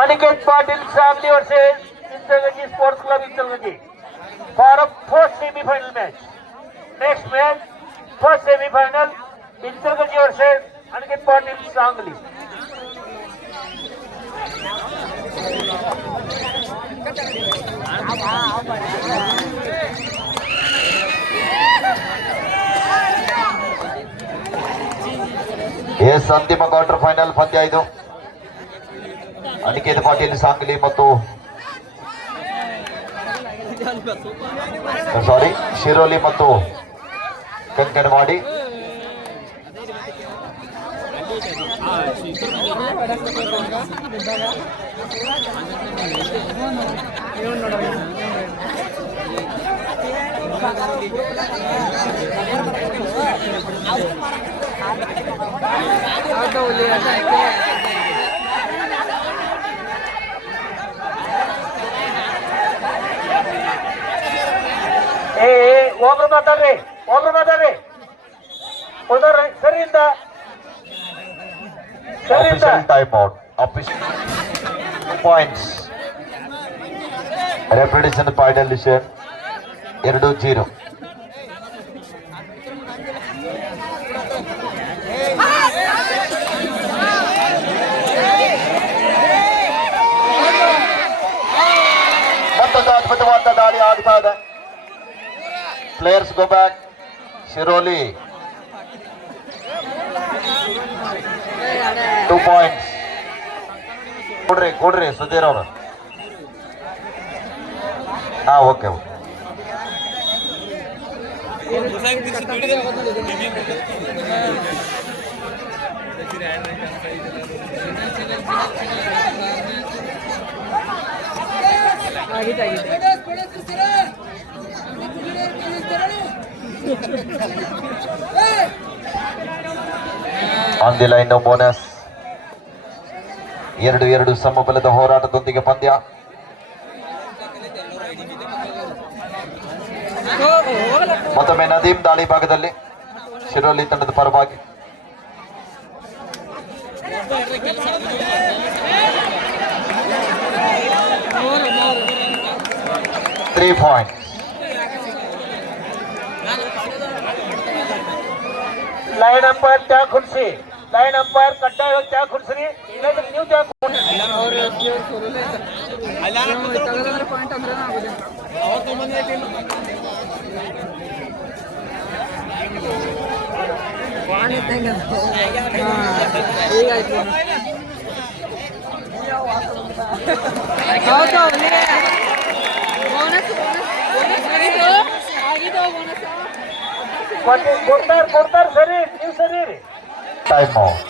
Aniket Patil Samli versus Intelganji Sports Club Intelganji for a first semi-final match. Next match, first semi-final, Intelganji versus Aniket Patil Samli. Yes ಅಂತಿಮ quarter final ಪಂದ್ಯ ಇದು. ಅನಿಕೇತ್ ಪಾಟೀಲ್ ಸಾಂಗ್ಲಿ ಮತ್ತು ಶಿರೋಲಿ ಮತ್ತು ಕಂಕನವಾಡಿ. ಒಬ್ರು ಮಾತಾಡ್ರಿ ಸರಿಯಿಂದ time out. Points reputation point 2-0. ಮತ್ತೊಂದು ಅದ್ಭುತವಾದ ದಾಳಿ ಆಗ್ತಾ ಇದೆ. Players go back. Shiroli 2 points. ಕೊಡ್ರಿ ಸುಧೀರ್ ಅವರು. Okay on the line bonus. 2-2 ಸಮಬಲದ ಹೋರಾಟದೊಂದಿಗೆ ಪಂದ್ಯ. ಮತ್ತೊಮ್ಮೆ ನದೀಮ್ ದಾಳಿ ಭಾಗದಲ್ಲಿ ಶಿರೋಲಿ ತಂಡದ ಪರವಾಗಿ. Three points. ಲೈನ್ ಅಂಪೈರ್ त्या खुर्ची ಲೈನ್ ಅಂಪೈರ್ ಕಡ್ಡಾಯ त्या खुर्ची ಇಲ್ಲದ್ರೆ ನೀವು त्या ಕೊಡ್ತಾರ ಸರಿ ನೀವು ಸರಿ. Time out.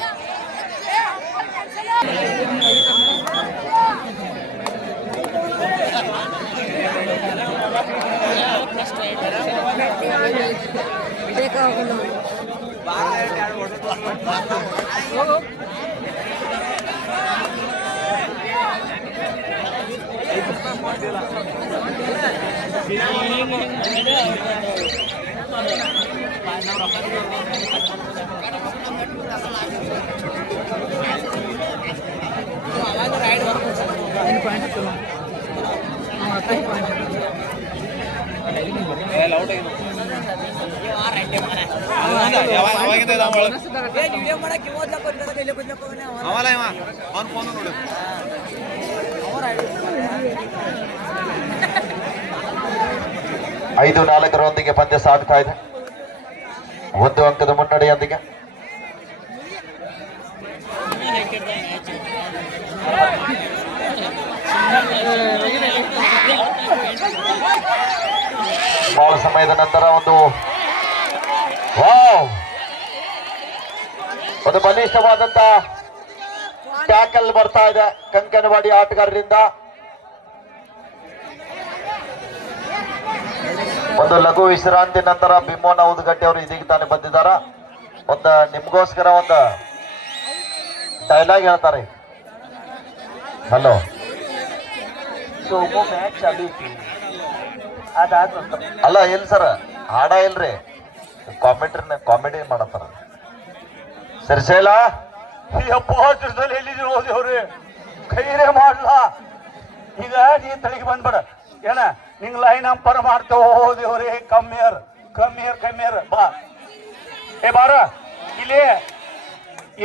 ಐದು 4 ಪಂದ್ಯ ಸಾಗ್ತಾ ಇದೆ. 1 ಅಂಕದ ಮುನ್ನಡೆಯೊಂದಿಗೆ. ಬಹಳ ಸಮಯದ ನಂತರ ಒಂದು ಬಲಿಷ್ಠವಾದಂತ ಟ್ಯಾಕಲ್ ಬರ್ತಾ ಇದೆ ಕಂಕನವಾಡಿ ಆಟಗಾರರಿಂದ. ಒಂದು ಲಘು ವಿಶ್ರಾಂತಿ ನಂತರ ಬಿಮ್ಮೋನ ಉದ್ಗಟ್ಟಿ ಅವರು ಇದೀಗ ತಾನೇ ಬಂದಿದ್ದಾರ. ನಿಮ್ಗೋಸ್ಕರ ಒಂದು ಡೈಲಾಗ್ ಹೇಳ್ತಾರೆ. ಹಲೋ, ಮ್ಯಾಚ್ ಚಾಲು ಐತಿ ಅದಾದ ಅಲ್ಲ, ಇಲ್ಲ ಸರ್, ಹಾಡ ಇಲ್ರಿ, ಕಾಮಿಡಿ ಮಾಡತ್ತಾರ. ಸಿರಿಸೇಲ ಯಪ್ಪ ಸಿರ್ಸಲ್ ಎಲ್ಲಿದ್ರು ಹೋದೇವ್ರಿ ಕೈರೇ ಮಾಡ್ಲಾ ಈಗ ನೀ ತಳಿಗೆ ಬಂದ್ಬೇಡ ಏನ ನಿಂಗ್ ಲೈನ್ ಅಂಪರ್ ಮಾಡ್ತೇವ ಹೋದೇವ್ರಿ ಕಮ್ಮಿಯರ್ ಬಾ ಏ ಬಾರ ಇಲ್ಲಿ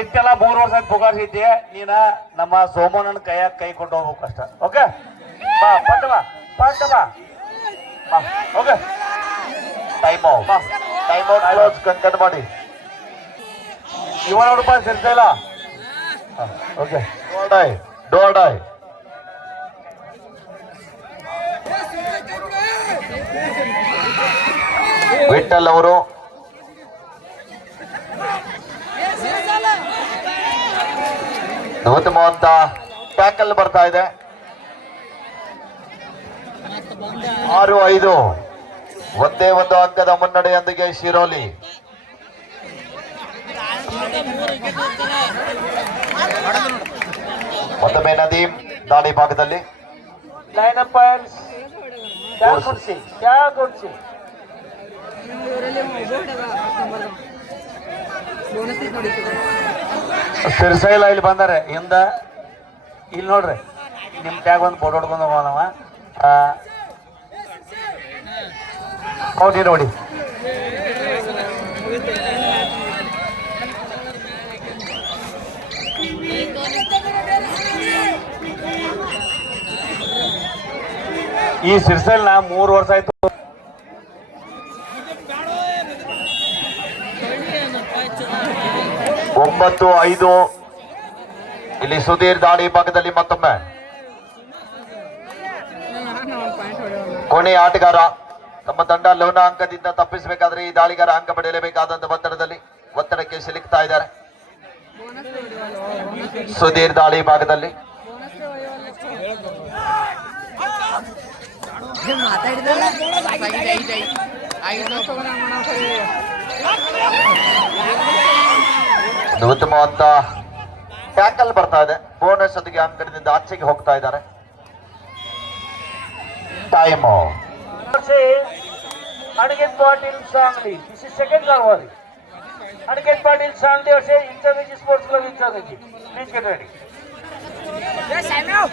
ಇತ್ತೆಲ್ಲ 3 ವರ್ಷ ಪುಗಾರ್ಸಿದ್ದೆ ನೀನ ನಮ್ಮ ಸೋಮಣ್ಣನ ಕೈಯಾಗ ಕೈ ಕೊಟ್ಟು ಹೋಗ್ಬೇಕು ಅಷ್ಟ. ಓಕೆ ಬಾ ಪಟ್ಟ ಬಾ ಓಕೆ ಟೈಮ್ ಔಟ್ ಕ್ಲೋಸ್ ಕನ್ಕಟ್ ಮಾಡಿ. ಇವನ ರೂಪಾಯಿ ಸಿರ್ಸಲ್ಲ ಓಕೆ ಡೋಡಾಯ್ ವಿಠಲ್ ಅವರು ಉತ್ತಮವಂತ ಟ್ಯಾಕಲ್ ಬರ್ತಾ ಇದೆ. 6-5 ಒಂದೇ ಒಂದು ಅಂಕದ ಮುನ್ನಡೆಯೊಂದಿಗೆ ಶಿರೋಲಿ. ಮತ್ತೊಮ್ಮೆ ನದೀಂ ದಾಳಿ ಭಾಗದಲ್ಲಿ ಲೈನ್ ಅಪ್ ಗುಡ್ಸಿ ಸಿರ್ಸೈಲ ಇಲ್ಲಿ ಬಂದಾರೆ ಹಿಂದ ಇಲ್ಲಿ ನೋಡ್ರಿ ನಿಮ್ ಟ್ಯಾಗ್ ಒಂದು ಫೋಟೋ ಹೊಡ್ಕೊಂಡು ಹೋಗೋಣವ ನೋಡಿ ಈ ಸಿರ್ಸೈಲ್ನ 3 ವರ್ಷ ಆಯ್ತು. ಒಂಬತ್ತು 5 ಇಲ್ಲಿ ಸುಧೀರ್ ದಾಳಿ ಭಾಗದಲ್ಲಿ ಮತ್ತೊಮ್ಮೆ ಕೊನೆಯ ಆಟಗಾರ ತಮ್ಮ ತಂಡ ಲೋನ ಅಂಕದಿಂದ ತಪ್ಪಿಸಬೇಕಾದ್ರೆ ಈ ದಾಳಿಗಾರ ಅಂಕ ಪಡೆಯಲೇಬೇಕಾದಂತ ಒತ್ತಡಕ್ಕೆ ಸಿಲುಕ್ತಾ ಇದ್ದಾರೆ. ಸುಧೀರ್ ದಾಳಿ ಭಾಗದಲ್ಲಿ ಉತ್ತಮವಂತ ಟ್ಯಾಕಲ್ ಬರ್ತಾ ಇದೆ. ಬೋನಸ್ ಅದಕ್ಕೆ ಅಂಕಣದಿಂದ ಆಚೆಗೆ ಹೋಗ್ತಾ ಇದ್ದಾರೆ. Time Aniket Patil Sangli. This is second Galwari. Aniket Patil Sangli or say Interview Sports Club Interview. Please get ready. Yes, I know.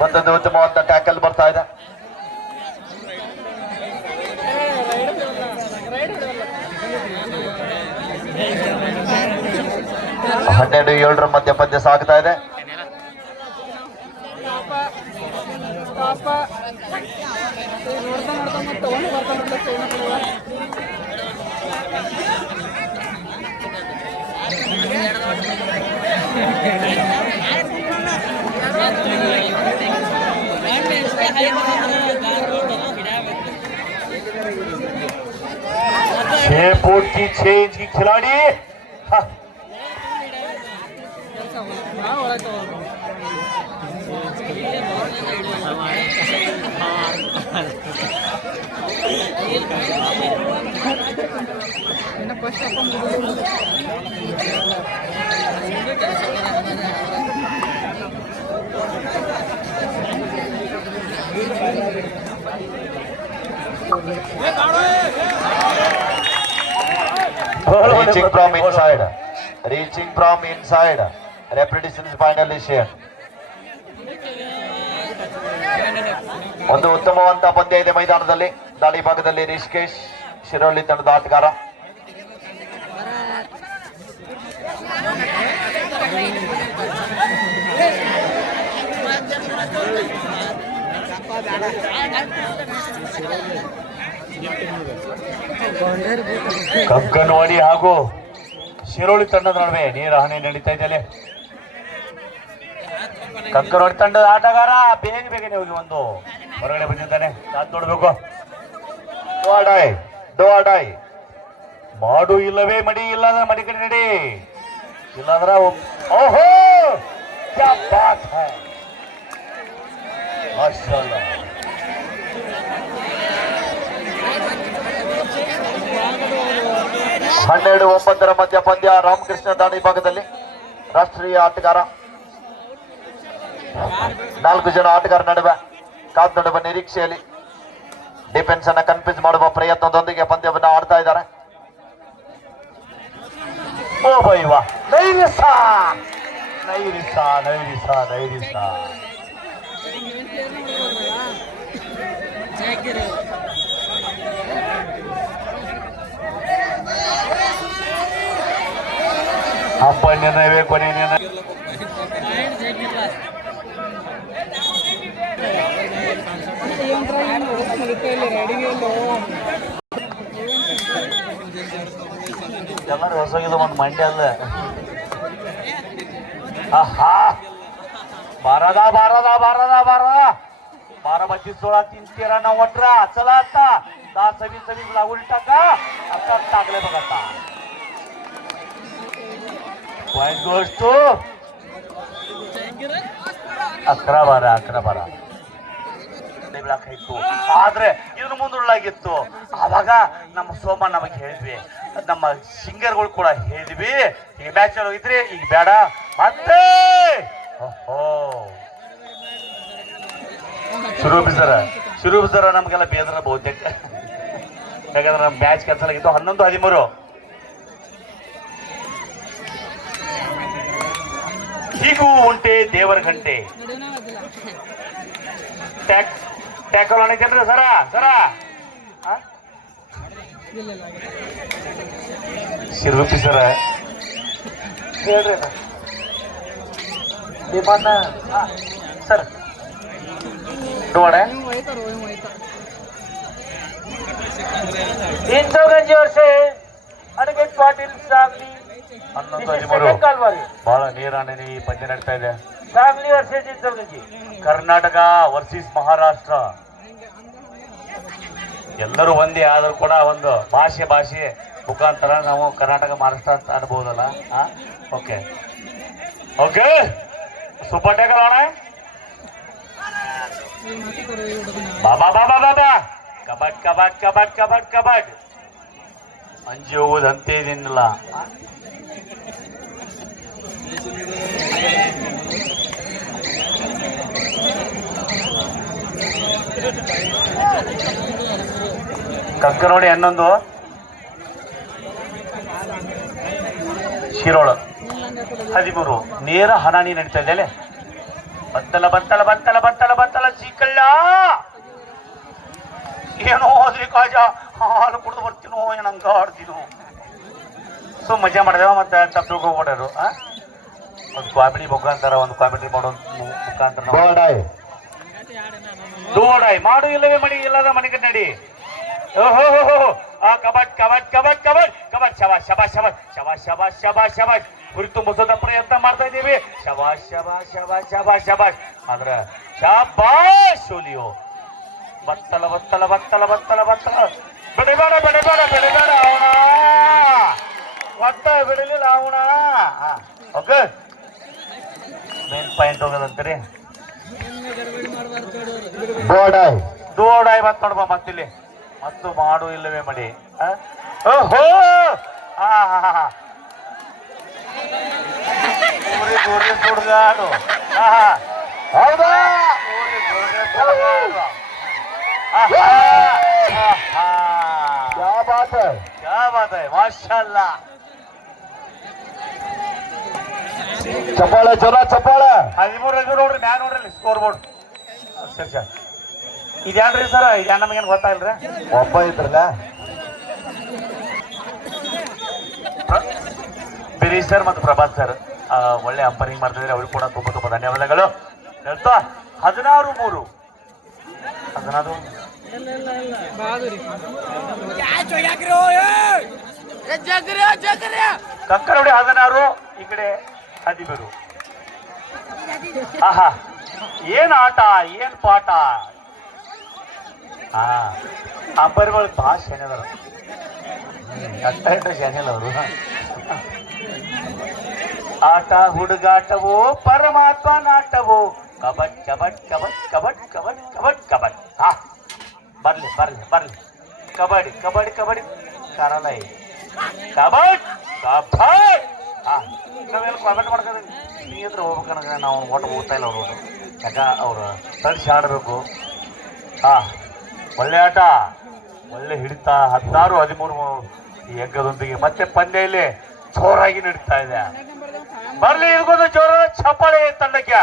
ಮತ್ತೊಂದು ಉತ್ತಮವಾದ ಟ್ಯಾಕಲ್ ಬರ್ತಾ ಇದೆ. 12-7 ಮಧ್ಯ ಪಂದ್ಯ ಸಾಗ್ತಾ ಇದೆ. छह फुट की 6 इंच की खिलाड़ी reaching from inside repetitions final decision. ಒಂದು ಉತ್ತಮವಂತ ಪಂದ್ಯ ಇದೆ ಮೈದಾನದಲ್ಲಿ. ದಾಳಿ ಭಾಗದಲ್ಲಿ ರಿಷಿಕೇಶ್ ಶಿರೋಲಿ ತಂಡದ ಆಟಗಾರ. ಕಂಕನವಾಡಿ ಹಾಗೂ ಶಿರೋಳಿ ತಂಡದ ನಡುವೆ ನೇರ ಹಣೆ ನಡೀತಾ ಇದ್ದಲ್ಲಿ ಕಂಕನವಾಡಿ ತಂಡದ ಆಟಗಾರ ಬೇಗನೆ ಹೋಗಿ ಒಂದು ಹೊರಗಡೆ ಬಂದಿದ್ದಾನೆ. ಕಾದ್ ನೋಡ್ಬೇಕು. ಡೋಡಾಯ್ ಮಾಡು ಇಲ್ಲವೇ ಮಡಿ ಇಲ್ಲಂದ್ರೆ ಮಡಿ ಕಡೆ ನಡಿ ಇಲ್ಲಾಂದ್ರ ಓಹೋ ಕ್ಯಾ ಬಾತ್ ಹೈ ಮಾಶಾಅಲ್ಲಾ. ಹನ್ನೆರಡು 9 ಮಧ್ಯ ಪಂದ್ಯ ರಾಮಕೃಷ್ಣ ದಾಳಿ ಭಾಗದಲ್ಲಿ ರಾಷ್ಟ್ರೀಯ ಆಟಗಾರ 4 ಜನ ಆಟಗಾರ ನಡುವೆ ಕಾದ್ ನಡುವೆ ನಿರೀಕ್ಷೆಯಲ್ಲಿ ಡಿಫೆನ್ಸ್ ಅನ್ನ ಕನ್ಫ್ಯೂಸ್ ಮಾಡುವ ಪ್ರಯತ್ನದೊಂದಿಗೆ ಪಂದ್ಯವನ್ನು ಆಡ್ತಾ ಇದ್ದಾರೆ. ಓ ಬೈವಾ ನೈರಿಸ ನೈರಿಸ ನೈರಿಸ ನೈರಿಸ ಅಪ್ಪಣ್ಯನವೇ ಕೊನೆ ಎಲ್ಲರೂ ಹೊಸಗಿದ ಒಂದು ಮಂಡ್ಯ ಅಲ್ಲ. ಆಹಾ ಬಾರದ ಬಾರದ ಬಾರದ ಬಾರದ 12-16 ತಿಂತೀರ ನಾವು ಒಟ್ರ चला आता 10-20 लागून टाका आता टाकले बघ आता पॉइंट गोष्ट तो 11-12 ಆದ್ರೆ ಇನ್ನು ಮುಂದುಳ್ಳಾಗಿತ್ತು. ಆವಾಗ ನಮ್ಮ ಸೋಮ ನಮಗೆ ಹೇಳಿದ್ವಿ, ನಮ್ಮ ಸಿಂಗರ್ಗಳು ಕೂಡ ಹೇಳಿದ್ವಿ, ಈಗ ಮ್ಯಾಚ್ ಇದ್ರಿ ಈಗ ಬೇಡ ಮತ್ತೆ ಶುರು ಬಿಸರ ನಮ್ಗೆಲ್ಲ ಬೇಸರ ಬಹುತೇಕ. ಯಾಕಂದ್ರೆ ನಮ್ಮ ಮ್ಯಾಚ್ ಕ್ಯಾನ್ಸಲ್ ಆಗಿತ್ತು 11-13. ಹೀಗೂ ಉಂಟೆ ದೇವರ ಗಂಟೆ. ಟ್ಯಾಕಲ್ ಅನ್ನಕೇನ್ರಿ ಸರ ಶಿರೂಪಿ ಸರ ಹೇಳ್ರಿ ಸರ್ इंचोगंजी वर्षे अनिकेत पाटील सांगली 11-13 ಬಹಳ ನೀರಾಣಿ ಈ ಪಂದ್ಯ ನಡೀತಾ ಇದೆ. सांगली वर्षे इंचोगंजी ಕರ್ನಾಟಕ ವರ್ಸಸ್ ಮಹಾರಾಷ್ಟ್ರ ಎಲ್ಲರೂ ಒಂದೇ ಆದ್ರೂ ಕೂಡ ಒಂದು ಭಾಷೆ ಮುಖಾಂತರ ನಾವು ಕರ್ನಾಟಕ ಮಹಾರಾಷ್ಟ್ರ ಅಂತ ಅನ್ಬಹುದಲ್ಲ. ಓಕೆ ಓಕೆ ಸೂಪರ್ ಟ್ಯಾಕಲ್ ಅಣ್ಣ. ಬಾಬಾ ಬಾಬಾ ಬಾಬಾ ಕಬಡ್ ಕಬಡ್ ಕಬಡ್ ಕಬಡ್ ಕಬಡ್ ಅಂಜಿ ಹೋಗುದಂತೆ ಏನಿಲ್ಲ. ಕಂಕರೋಡಿ 11 ಶಿರೋಳ 13 ನೇರ ಹನಾನಿ ನಡೀತಾ ಇದೆ. ಬತ್ತಲ ಚೀಕಳ್ಳ ಏನೋ ಹೋದ್ರಿ ಕಾಜ ಹಾಲು ಕುಡಿದು ಬರ್ತೀನೋ ಏನಂಗ ಆಡ್ತೀನೋ. ಸೊ ಮಜಾ ಮಾಡಿದೆವ ಮತ್ತೆ ತಪ್ಪು ಹೋಗ್ಬಿಡೋರು. ಒಂದು ಕಾಮಿಡಿ ಮುಖಾಂತರ ಒಂದು ಕಾಮಿಡಿ ಮಾಡೋ ಮುಖಾಂತರ ದೋಡಾಯ್ ಮಾಡು ಇಲ್ಲವೇ ಮಣಿ ಇಲ್ಲದ ಮನೆಗೆ ನಡಿ. ಓಹೋ ಕಬಡ್ ಕಬಡ್ ಕಬಡ್ ಕಬಡ್ ಕಬಡ್ ಶಬಾಷ್ ಶಬಾಷ್ ಶಬಾಷ್ ಶಬಾಷ್ ಶಬಾಷ್ ಶಬಾಷ್ ಶಬಾಷ್ ಹುರಿತು ಮುಸದ ಪ್ರಯತ್ನ ಮಾಡ್ತಾ ಇದ್ದೀವಿ. ಶಬಾಷ್ ಶಬಾಷ್ ಶಬಾಷ್ ಶಬಾಷ್ ಶಬಾಷ್ ಆದ್ರೆ ಶಬಾಷ್ ಸೋಲಿಯೋ ಬತ್ತಲ ಬೆಳೆಬೇಡ ಅವನ ಒತ್ತ ಬಿಡಲಿಲ್ಲ ಅವನ. ಓಕೆ ಮೇನ್ ಪಾಯಿಂಟ್ ಹೋಗೋದಂತೀರಿ ದೋಡಾಯ್ ಮತ್ ನೋಡ್ಬಾ ಮತ್ತಿಲ್ಲಿ ಮತ್ತು ಮಾಡು ಇಲ್ಲವೇ ಮಡಿ. ಓಹೋ ಸುಡ್ಗಾಡು ಹೌದಾ क्या बात है माशाल्लाह. ಚಪ್ಪಾಳೆ ಜನ ಚಪ್ಪಾಳೆ 13 ನೋಡ್ರಿ ಮ್ಯಾನ್ ನೋಡ್ರಿ ಸ್ಕೋರ್ ಬೋರ್ಡ್. ಸರಿ ಇದ್ಯಾನ್ರಿ ಸರ್ ಇದ್ಯಾನ್ ನಮಗೇನು ಗೊತ್ತಾಗಿಲ್ರಿ. ಒಬ್ಬ ಇದ್ರಲ್ಲ ಬಿರೀಶ್ ಸರ್ ಮತ್ತು ಪ್ರಭಾತ್ ಸರ್ ಒಳ್ಳೆ ಅಂಪರಿಂಗ್ ಮಾಡ್ತಿದ್ರೆ ಅವ್ರಿಗೆ ಕೂಡ ತುಂಬಾ ಧನ್ಯವಾದಗಳು ಹೇಳ್ತಾ 16-3 ಕಂಕರವಡಿ 16 ಈ ಕಡೆ 13. ಆಹಾ ಏನ್ ಆಟ ಏನ್ ಪಾಠ. ಅಂಪೈರ್ಗಳು ಭಾಳ ಶನಿದಾರ ಅಷ್ಟ ಶನಿಲ್ಲ ಅವರು. ಆಟ ಹುಡುಗಾಟವೋ ಪರಮಾತ್ಮ ನಾಟವೋ ಕಬಡ್ ಕಬಡ್ ಕಬಡ್ ಕಬಡ್ ಕಬಡ್ ಕಬಡ್ ಕಬಡ್. ಬರ್ಲಿ ಕಬಡ್ಡಿ ಕಬಡ್ಡಿ ಕಬಡ್ಡಿ ಕರಲೈ ಕಬಡ್ ಕಬಡ್. ನಾವೆಲ್ಲ ಕಾಮೆಂಟ್ ಮಾಡ್ಕೊಂಡ್ರೆ ನೀ ಹತ್ರ ಹೋಗ್ಬೇಕಂದ್ರೆ ನಾವು ಒಟ್ಟು ಹೋಗ್ತಾ ಇಲ್ಲ ಅವರು. ಯಾಕ ಅವ್ರು ತಡಿಸಿ ಆಡಬೇಕು. ಹಾ, ಒಳ್ಳೆ ಆಟ, ಒಳ್ಳೆ ಹಿಡಿತ. 16-13 ಈ ಎಗ್ಗದೊಂದಿಗೆ ಮತ್ತೆ ಪಂದ್ಯ ಇಲ್ಲಿ ಜೋರಾಗಿ ನಡೀತಾ ಇದೆ. ಬರ್ಲಿ ಇದಕ್ಕೊಂದು ಜೋರ ಚಪ್ಪಾಳೆ ತಂಡಕ್ಕೆ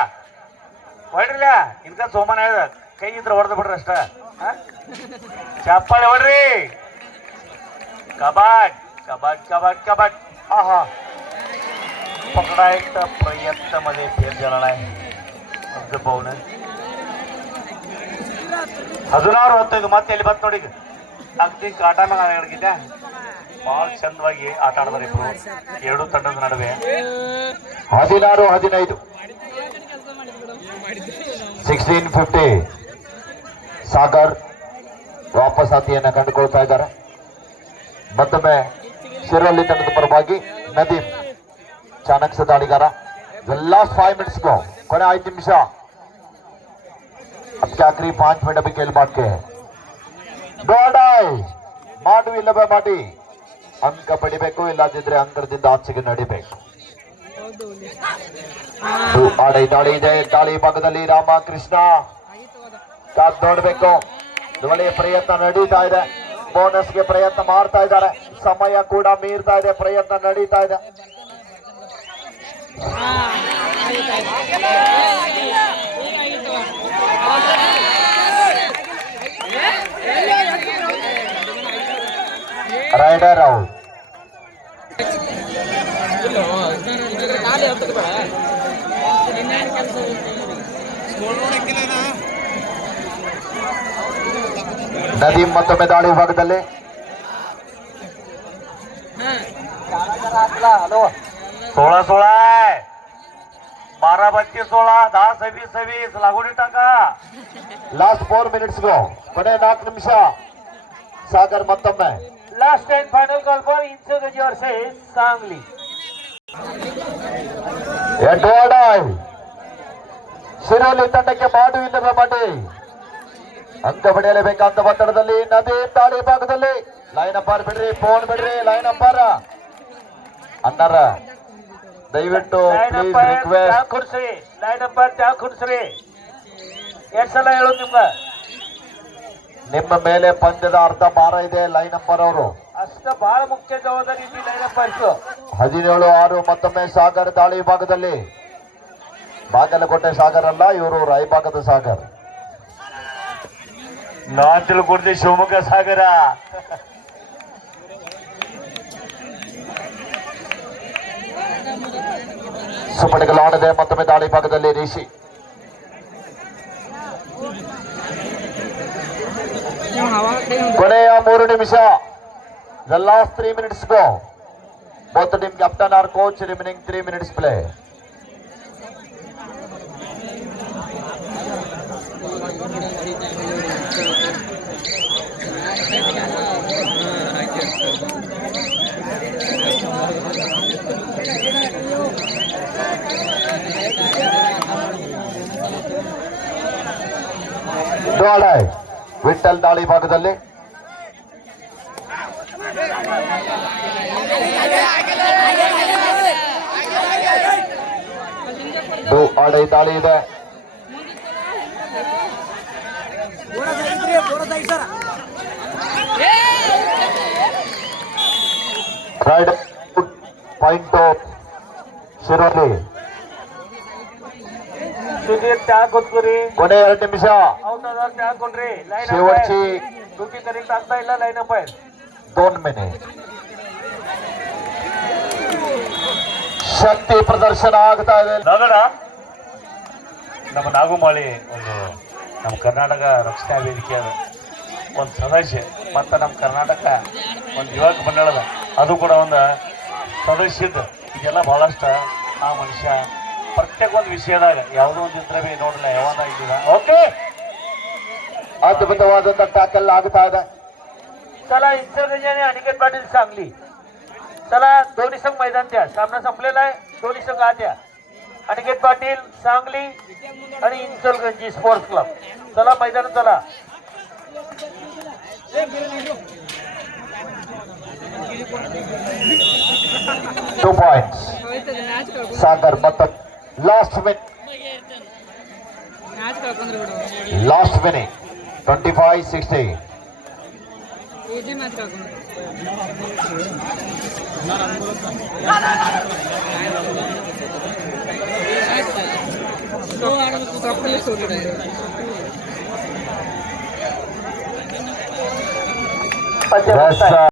ಹೊಡ್ರಿಲ್ಲ. ಇನ್ಕ ಸೋಮನ ಹೇಳ್ದ ಕೈ ಇದ್ರೆ ಹೊಡೆದು ಬಿಡ್ರಿ ಅಷ್ಟ. ಚಪ್ಪಾಳೆ ಹೊಡ್ರಿ. कबाट कबाट कबाट कबाट. हा हा, पकडायचा प्रयत्न मध्ये फेर झाला आहे. पाहून अजून ಅವ್ರು ಹೋಗ್ತಾ ಮತ್ತೆ ಎಲ್ಲಿ ಬಂತು ನೋಡಿ. ಅಗ್ದಿ ಕಾಟ ಮ್ಯಾಗಿದ್ದೆ. ಬಹಳ ಚಂದವಾಗಿ ಆಟ ಆಡಿದಾರೆ ಇಬ್ರು, ಎರಡು ತಂಡದ ನಡುವೆ. 16-15 16-50 ಸಾಗರ್ ವಾಪಸಾತಿಯನ್ನ ಕಂಡುಕೊಳ್ತಾ ಇದ್ದಾರೆ. ಮತ್ತೊಮ್ಮೆ ಶಿರೋಲಿ ತಂಡದ ಪರವಾಗಿ Nadeem Chanakya ದಾಳಿಗಾರ. The last 5 minutes go, ಕೊನೆ 5 ನಿಮಿಷ. ಅದಕ್ಕೆ ಆಖರಿ 5 ಮಿನಿಟ್ ಅಭಿ खेल बात के ಗೋಡಾಯ್ ಮಾಡು ಇಲ್ಲವೇ ಮಾಡಿ ಅಂಕ ಪಡಿಬೇಕು, ಇಲ್ಲದಿದ್ರೆ ಅಂಕದಿಂದ ಆಚೆಗೆ ನಡಿಬೇಕು. ಆಡೈ ದಾಳಿ ಇದೆ. ದಾಳಿ ಭಾಗದಲ್ಲಿ ರಾಮಕೃಷ್ಣ ಕಾದ್ ನೋಡ್ಬೇಕು. ಒಳ್ಳೆಯ ಪ್ರಯತ್ನ ನಡೀತಾ ಇದೆ. ಬೋನಸ್ಗೆ ಪ್ರಯತ್ನ ಮಾಡ್ತಾ ಇದ್ದಾರೆ. ಸಮಯ ಕೂಡ ಮೀರ್ತಾ ಇದೆ. ಪ್ರಯತ್ನ ನಡೀತಾ ಇದೆ. Rider out. ನದೀಮ್ ಮತ್ತೊಮ್ಮೆ ದಾಳಿ ಭಾಗದಲ್ಲಿ. 16-16 12-16 10-20 लागून टाका. ಲಾಸ್ಟ್ 4 minutes ಗೋ, ಕೊನೆ 4 ನಿಮಿಷ. ಸಾಗರ್ ಮತ್ತೊಮ್ಮೆ last and final call for इंचगंजी वर्सेस सांगली. ಎಡ್ವಾಡಾಯ್ ಶಿರೋಲಿ ತಂಡಕ್ಕೆ ಮಾಡು ಇಲ್ಲವೇ ಮಾಡಿ ಅಂಕ ಪಡೆಯಲೇಬೇಕಂತ ಒತ್ತಡದಲ್ಲಿ ನದೀಮ್ ದಾಳಿ ಭಾಗದಲ್ಲಿ. ಲೈನ್ ಅಪ್ಪಾರ್ ಬಿಡ್ರಿ, ಫೋನ್ ಬಿಡ್ರಿ. ಲೈನ್ ಅಪ್ಪಾರ ಅಣ್ಣರ ದಯವಿಟ್ಟು ಪ್ಲೀಸ್ ರಿಕ್ವೆಸ್ಟ್. खुर्सरी लाइन नंबर त्या खुर्सरी ಎಷ್ಟು ಸಲ ಹೇಳೋದು ನಿಮ್ಗೆ? ನಿಮ್ಮ ಮೇಲೆ ಪಂದ್ಯದ ಅರ್ಧ ಭಾರ ಇದೆ. ಲೈನ್ ನಂಬರ್ ಅವರು ಅಷ್ಟ ಬಹಳ ಮುಖ್ಯ ಜವಾಬ್ದಾರಿ ಇದ್ದು ಲೈನ್ ನಂಬರ್ 17-6 ಮತ್ತೊಮ್ಮೆ ಸಾಗರ್ ದಾಳಿ ಭಾಗದಲ್ಲಿ. ಬಾಗಲಕೋಟೆ ಸಾಗರ್ ಅಲ್ಲ, ಇವರು ರಾಯಭಾಗದ ಸಾಗರ್. ನಾ ತಿಳ್ಕೊಡ್ದೆ ಶಿವಮೊಗ್ಗ ಸಾಗರ. ಸುಪಡಿಗಳಾಡದೆ ಮತ್ತೊಮ್ಮೆ ದಾಳಿ ಭಾಗದಲ್ಲಿ ರಿಷಿ. ಕೊನೆಯ 3 ನಿಮಿಷ. The last 3 minutes go. Both the team captain or coach remaining 3 minutes play. ಡೋಳಾಯ್ Vithal ದಾಳಿ ಭಾಗದಲ್ಲಿ. ಆಡೈ ದಾಳಿ ಇದೆ. Ride point ಶಿರೋಲಿ. सुधीर त्या खुर्सरी ಕೊನೆ 2 ನಿಮಿಷ. ಅವತಾರ त्या ಕೊಡ್ರಿ. ಲೈನ್ शेवटची ಡ್ಯೂಟಿ ಕರೆಕ್ಟ್ ಆಗ್ತಾ ಇಲ್ಲ. Line umpire 2 minute. ಶಕ್ತಿ ಪ್ರದರ್ಶನ ಆಗ್ತಾ ಇದೆ. ನಾಗಡ ನಮ್ಮ ನಾಗುಮಾಳಿ ಒಂದು ನಮ್ಮ ಕರ್ನಾಟಕ ರಕ್ಷಣಾ ವೇದಿಕೆ ಅದ ಒಂದು ಸದಸ್ಯ, ಮತ್ತು ನಮ್ಮ ಕರ್ನಾಟಕ ಒಂದು ಯುವಕ ಮಂಡಳದ ಅದು ಕೂಡ ಒಂದು ಸದಸ್ಯದ. ಇದೆಲ್ಲ ಬಹಳಷ್ಟು ಆ ಮನುಷ್ಯ ಪ್ರತ್ಯೇಕ ಒಂದು ವಿಷಯದಾಗ ಯಾವುದೋ ಒಂದು ಇದ್ರೆ ಭೀ ನೋಡಲ್ಲ ಯಾವಾಗ ಇದ್ದಿದ. ಓಕೆ, ಅದ್ಭುತವಾದಂತ ಟ್ಯಾಕಲ್ ಆಗ್ತಾ ಇದೆ. चला इंचगंजी आणि अनिकेत पाटील सांगली. चला दोन्ही संघ मैदान द्या. सामना संपलेला आहे. दोन्ही संघ आत या. अनिकेत पाटील सांगली आणि इंचलगंजी स्पोर्ट्स क्लब. चला मैदान चला. 2 points. ಸಾಗರ್ ಮತ್ತು ಲಾಸ್ಟ್ ಮಿನಿಟ್ ಮ್ಯಾಚ್ ಕಳ್ಕೊಂಡ್ರಿ ಬಿಡು ಲಾಸ್ಟ್ ವಿನಿಂಗ್ 25-60. ಈಜಿ ಮ್ಯಾಚ್ ಕಳ್ಕೊಂಡ್ರಿ ಕಪ್ಪಲ್ಲಿ ಸೋತಿದೆ ಪಂದ್ಯ ಮುಕ್ತಾಯ.